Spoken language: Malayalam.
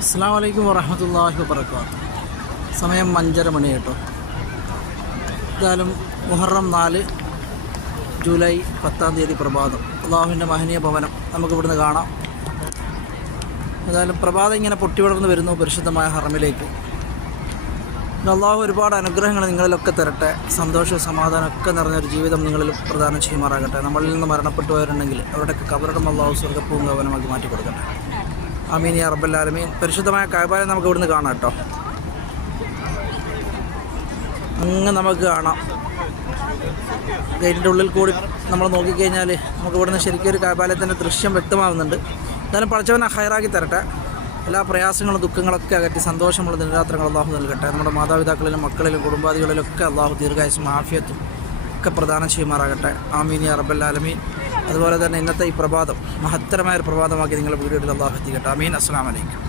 അസ്സലാമു അലൈക്കും വറഹ്മത്തുള്ളാഹി വബറകാതുഹു. സമയം 5:30 മണി കേട്ടോ. എന്തായാലും മുഹറം 4 ജൂലൈ 10-ാം തീയതി പ്രഭാതം അള്ളാഹുവിൻ്റെ മഹനീയ ഭവനം നമുക്കിവിടുന്ന് കാണാം. എന്തായാലും പ്രഭാതം ഇങ്ങനെ പൊട്ടിവിടർന്ന് വരുന്നു പരിശുദ്ധമായ ഹറമിലേക്ക്. അള്ളാഹു ഒരുപാട് അനുഗ്രഹങ്ങൾ നിങ്ങളിലൊക്കെ തരട്ടെ. സന്തോഷവും സമാധാനമൊക്കെ നിറഞ്ഞൊരു ജീവിതം നിങ്ങളിൽ പ്രദാനം ചെയ്യുമാറാകട്ടെ. നമ്മളിൽ നിന്ന് മരണപ്പെട്ടു പോയവരുണ്ടെങ്കിൽ അവരുടെയൊക്കെ കബറിടം അള്ളാഹു സ്വർഗ്ഗപ്പൂവും ഭവനമാക്കി മാറ്റി കൊടുക്കട്ടെ. ആമീൻ യാ റബ്ബൽ ആലമീൻ. പരിശുദ്ധമായ കഅബയെ നമുക്ക് ഇവിടുന്ന് കാണാം കേട്ടോ. അങ്ങ് നമുക്ക് കാണാം. ഗേറ്റിൻ്റെ ഉള്ളിൽ കൂടി നമ്മൾ നോക്കിക്കഴിഞ്ഞാൽ നമുക്ക് ഇവിടുന്ന് ശരിക്കും ഒരു കഅബാലയത്തിൻ്റെ ദൃശ്യം വ്യക്തമാകുന്നുണ്ട്. എന്തായാലും പടച്ചവനെ ഹൈറാക്കി തരട്ടെ. എല്ലാ പ്രയാസങ്ങളും ദുഃഖങ്ങളൊക്കെ അകറ്റി സന്തോഷമുള്ള ദിനരാത്രങ്ങൾ അള്ളാഹു നൽകട്ടെ. നമ്മുടെ മാതാപിതാക്കളിലും മക്കളിലും കുടുംബാദികളിലൊക്കെ അള്ളാഹു ദീർഘായുസ്സും ആഫിയത്തും ഒക്കെ പ്രദാനം ചെയ്യുമാറാകട്ടെ. ആമീൻ യാ റബ്ബൽ ആലമീൻ. അതുപോലെ തന്നെ ഇന്നത്തെ ഈ പ്രഭാതം മഹത്തരമായൊരു പ്രഭാതമാക്കി നിങ്ങളുടെ വീടുകളിൽ അള്ളാഹു എത്തിക്കട്ടെ. ആമീൻ. അസ്സലാമു അലൈക്കും.